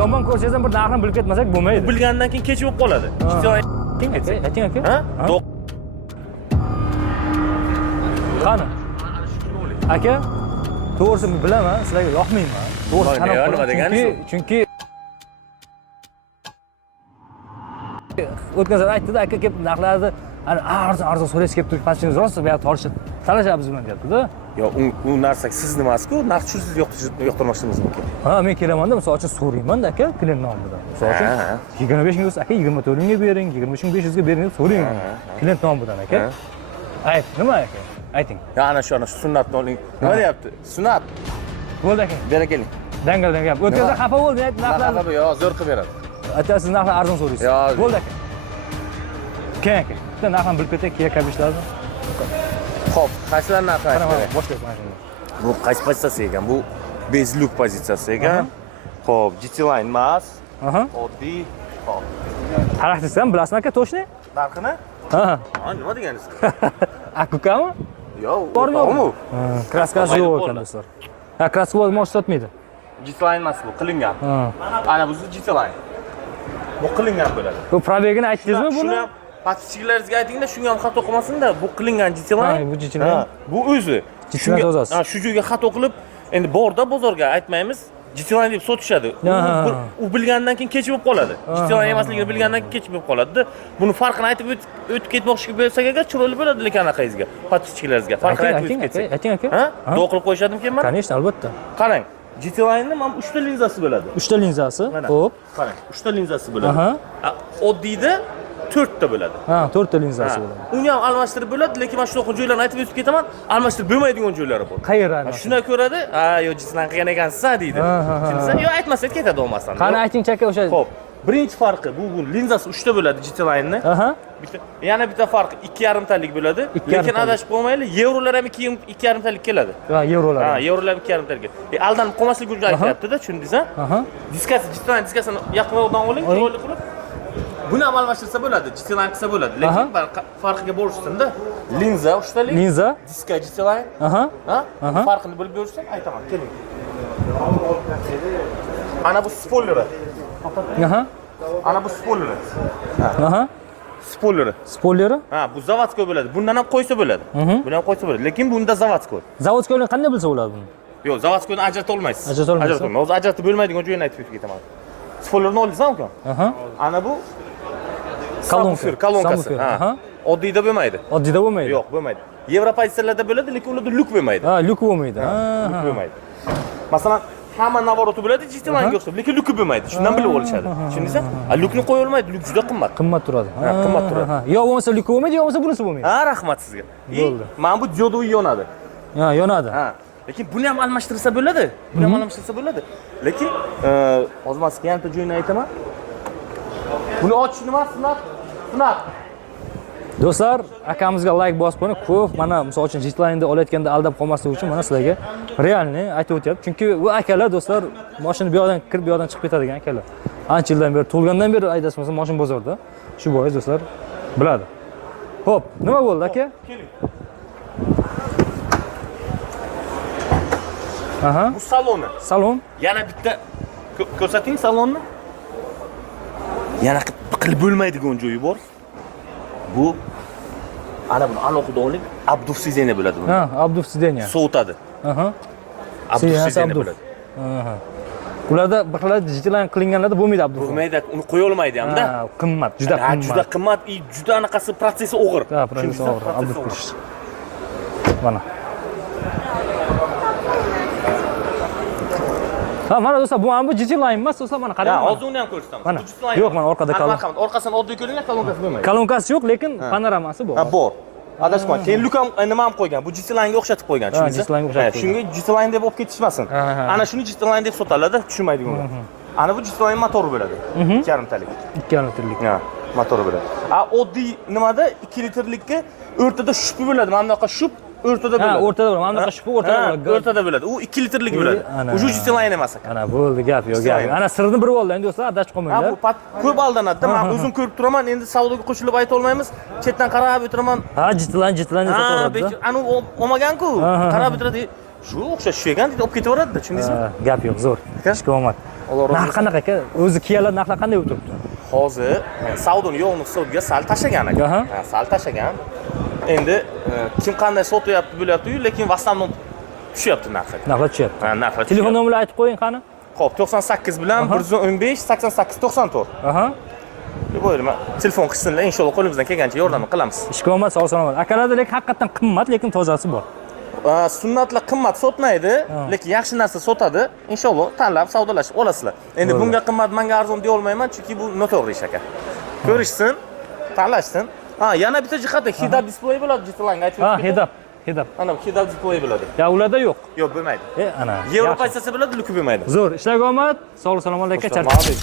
Yomon ko'rsangiz ham bir narxni bilib ketmasak bo'lmaydi. Bilgandan keyin kech bo'lib qoladi. Ayting aka. Do'q. Qani? Aka, to'g'risini bilaman, sizlarga yoqmayman. To'g'risi nima deganingiz? Chunki o'tgan safar aytdi-da, aka kelib narxlarni arzon so'raysiz kelib turib, pastingiz rost bu yoqda tortishib talashamiz bilan deyapti-da. Yo, u narsa siz nimasiz-ku? Narx shu siz yoqtirmoqchisiz mumkin. Ha, men kelaman-da, misol uchun so'rayman-da aka, klient nomidan. Misol uchun 25 ming bo'lsa, aka 24 mingga bering, 23 ming 500 ga bering deb so'rayman. Klient nomidan aka. Ayt, nima aka? Ayting. Ya ana sunnatni oling. Nima deyapti? Sunnat. Bo'ldi aka. Bera keling. Dangal gap. O'tkazda xafa bo'lmay ayt narxlarni. Yo, zo'r qilib beradi. Aka, siz narxni arzon so'raysiz. Bo'ldi aka. Keyin aka. Bitta narxni bilib ketay, keyin kabishlarni. Xo'p, qaysilar narxi aytdi? Boshlayman shunda. Bu qaysi pozitsiyasi ekan? Bu bezluk pozitsiyasi ekan. Xo'p, GT Line emas. Oddiy. Xo'p. Xarakteristikani bilasizmi aka, to'shni? Narxini? Ha. Nima deganingiz? Akukami? Yo'q, bormi? Kraskasi yo'q ekan do'stlar. Ha, kraska bo'lsa mosh sotmaydi. GT Line emas bu, qilingan. Ana bu GT Line. Bu qilingan bo'ladi. Bu probegini aytdingizmi buni? Shuni ham patchiklaringizga aytingda, shunga ham xato qilmasin-da. Bu qilingan GT Line. Bu GT Line. Bu o'zi. Shunga tozasiz. Ha, shu joyga xato qilib, endi borda bozorga aytmaymiz. GT Line deb sotishadi. U bilgandan keyin kech bo'lib qoladi. GT Line emasligini bilgandan keyin kech bo'lib qoladi-da. Buni farqini aytib o'tib ketmoqchi bo'lsak agar chiroyli bo'ladi lekin anaqangizga, patchiklaringizga. Farqini aytib o'tib ketsak. Ayting aka. Ha? Do'q qilib qo'yishadimikin mana? Конечно, albatta. Qarang. GT Line'ning mana 3 ta linzasi bo'ladi. 3 ta linzasi. Xo'p. Qarang, 3 ta linzasi bo'ladi. Oddiyda 4 ta bo'ladi. Ha, 4 ta linzasi bo'ladi. Uni ham almashtirib bo'ladi, lekin men shunaqa joylarni aytib o'tib ketaman, almashtirib bo'lmaydigan joylari bor. Qayerdan? Shunday ko'radi, yo GT Line qilgan ekansiz-a deydi. Tushundingizmi? Yo aytmasangiz ketadi olmasdan. Qani ayting-chi aka o'sha. Xo'p. Birinchi farqi bu linzasi 3 ta bo'ladi GT Line'ning. Yana bitta farqi 2,5 talik bo'ladi. Lekin adashib qolmaylik, yevrolar ham 2,5 talik keladi. Ha, yevrolar. Ha, yevrolar 2,5 talik. Aldanib qolmaslik uchun aytyapti-da, tushundingizmi? Diskasi GT Line diskasini yaqinroqdan oling, chiroyli qilib. Buni ham almashtirsa bo'ladi, GT Line qilsa bo'ladi. Lekin farqiga borishsin-da. Linza 3 talik. Linza, diska GT Line. Farqini bilib berishsin, aytaman. Keling. Ana bu spoileri. Ana bu spoileri. Spoileri. Spoileri? Ha, bu zavodskoy bo'ladi. Bundan ham qo'ysa bo'ladi. Bundan ham qo'ysa bo'ladi. Lekin bunda zavodskoy. Zavodskoyni qanday bilsa bo'ladi buni? Yo'q, zavodskoyni ajrata olmaysiz. Ajrata olmaysiz. O'zi ajratib bo'lmaydigan joyini aytib ketaman. Spoilerni oldingizmi aka? Ana bu kolonkasi. Oddiyda bo'lmaydi. Oddiyda bo'lmaydi. Yo'q, bo'lmaydi. Yevropazitsiyalarda bo'ladi, lekin ularda luk bo'lmaydi. Ha, luk bo'lmaydi. Luk bo'lmaydi. Masalan, hamma navoroti bo'ladi, GT Line'ga o'xshab, lekin luki bo'lmaydi. Shundan bilib olishadi. Tushundingizmi? Lukni qo'ya olmaydi, luk juda qimmat. Qimmat turadi. Ha, qimmat turadi. Yo bo'lmasa luki bo'lmaydi, yo bo'lmasa bunisi bo'lmaydi. Ha, rahmat sizga. Mana bu diodoviy yonadi. Ha, yonadi. Ha. Lekin buni ham almashtirsa bo'ladi. Buni ham almashtirsa bo'ladi. Lekin hozir men sizga yana joyini aytaman. Buni ochish nima? Sunat. Do'stlar, akamizga like bosib qo'ying. Ko'p mana misol uchun GT Line'da olayotganda aldab qolmaslik uchun mana sizlarga realni aytib o'tyapti. Chunki bu akalar do'stlar, mashina bu yoqdan kirib, bu yoqdan chiqib ketadigan akalar. Ancha yildan beri, tug'ilgandan beri haydashmasa mashina bozorda. Shu bois do'stlar biladi. Xo'p, nima bo'ldi aka? Keling. Bu saloni. Salon. Yana bitta ko'rsating salonni. Yana qilib bo'lmaydigan joyi bor. Bu ana buni alohida oling, Abduf Sizena bo'ladi buni. Ha, Abduf Sizena. Sovutadi. Abduf Sizena bo'ladi. Ularda bir xil GT Line qilinganlarda bo'lmaydi Abduf. Bo'lmaydi, uni qo'ya olmaydi hamda. Ha, qimmat, juda qimmat. Juda qimmat, juda anaqasi protsessi og'ir. Ha, protsessi og'ir. Abduf qilish. Mana. Ha, mana do'stlar, bu ham bu GT Line emas, do'stlar, mana qarang. Ha, hozir uni ham ko'rsataman. Mana. Yo'q, mana orqada kolonka. Orqasini oddiy ko'ringlar, kolonkasi bo'lmaydi. Kolonkasi yo'q, lekin panoramasi bor. Ha, bor. Adashmang. Keyin luk ham nima ham qo'ygan? Bu GT Line'ga o'xshatib qo'ygan, tushundingizmi? GT Line'ga o'xshatib qo'ygan. Shunga GT Line deb olib ketishmasin. Ana shuni GT Line deb sotiladi, tushunmaydiganlar. Ana bu GT Line motori bo'ladi. 2,5 talik. 2,5 talik. Ha, motori bo'ladi. Oddiy nimada 2 litrlikka o'rtada shupi bo'ladi. Mana bunaqa shup o'rtada bo'ladi. Ha, o'rtada bo'ladi. Mana bunaqa shupi o'rtada bo'ladi. O'rtada bo'ladi. U 2 litrlik bo'ladi. Uju GT Line emas ekan. Ana bo'ldi, gap yo'q, gap. Ana sirni bilib oldim do'stlar, adashib qolmanglar. Ha, bu ko'p aldanadi-da. Men o'zim ko'rib turaman, endi savdoga qo'shilib ayta olmaymiz. Chetdan qarab o'tiraman. Ha, GT Line deb so'radi. Ana olmagan-ku. Qarab o'tiradi. Shu o'xshash shu ekan deb olib ketaveradi-da, tushundingizmi? Gap yo'q, zo'r. Ishga omad. Alloh rozi Narx qanaqa aka? O'zi Kiyalar narxlar qanday bo'lib turibdi? Hozir savdoni yo'qni hisobiga sal tashlagan aka. Aha. Ha, sal tashlagan. Endi kim qanday sotyapti bo'lyapti-yu, lekin v основном tushyapti narxi. Narxlar tushyapti. Ha, narxlar. Telefon nomerini aytib qo'ying qani? Xo'p, 98 bilan 115 88 94. Aha. Buyurma. Telefon qilsinlar, inshaalloh qo'limizdan kelgancha yordam qilamiz. Ishga omad, sog' salomat. Akalarda lekin haqiqatan qimmat, lekin tozasi bor. Sunnatlar qimmat sotmaydi, lekin yaxshi narsa sotadi. Inshaalloh tanlab savdolashib olasizlar. Endi bunga qimmat, menga arzon deya olmayman, chunki bu noto'g'ri ish aka. Ko'rishsin, tanlashsin. Ha, yana bitta jihatda hidab displey bo'ladi, jitlanga aytib Ha, o'tdim. hidab. Ana hidab displey bo'ladi. Ya ularda yo'q. Yo'q, bo'lmaydi. Ana. Yevropa istasa bo'ladi, luki bo'lmaydi. Zo'r, ishlarga omad, sog' salomat aka, charchamaysiz.